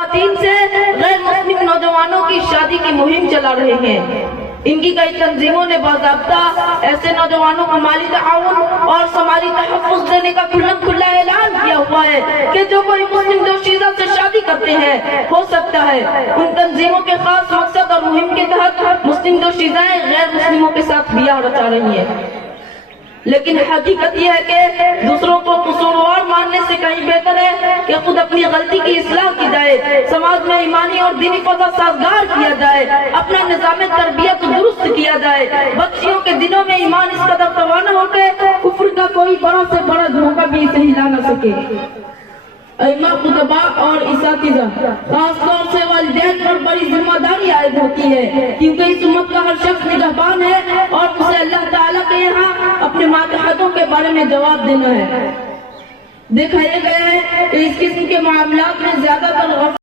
خواتین سے غیر مسلم نوجوانوں کی شادی کی مہم چلا رہے ہیں۔ ان کی کئی تنظیموں نے باضابطہ ایسے نوجوانوں کو مالی تعاون اور سماجی تحفظ دینے کا کھلا اعلان کیا ہوا ہے کہ جو کوئی مسلم دوشیزہ سے شادی کرتے ہیں ہو سکتا ہے ان تنظیموں کے خاص مقصد اور مہم کے تحت مسلم دوشیزائیں غیر مسلموں کے ساتھ بیاہ رچا رہی ہیں، لیکن حقیقت یہ ہے کہ دوسروں کو قصوروار ماننے سے کہیں بہتر ہے کہ خود اپنی غلطی کی اصلاح کی جائے، سماج میں ایمانی اور دینی فضا سازگار کیا جائے، اپنا نظام تربیت درست کیا جائے، بچیوں کے دنوں میں ایمان اس قدر توانا ہو کہ کفر کا کوئی بڑا سے بڑا دھوکہ بھی اسے ہلا نہ سکے۔ ائمہ، خطباء اور اساتذہ، خاص طور سے والدین پر بڑی ذمہ داری عائد ہوتی ہے، کیونکہ اس امت کا ہر شخص نگہبان ہے اور اسے اللہ تعالیٰ کے یہاں اپنے ماتحتوں کے بارے میں جواب دینا ہے۔ دیکھا یہ گیا ہے کہ اس قسم کے معاملات میں زیادہ تر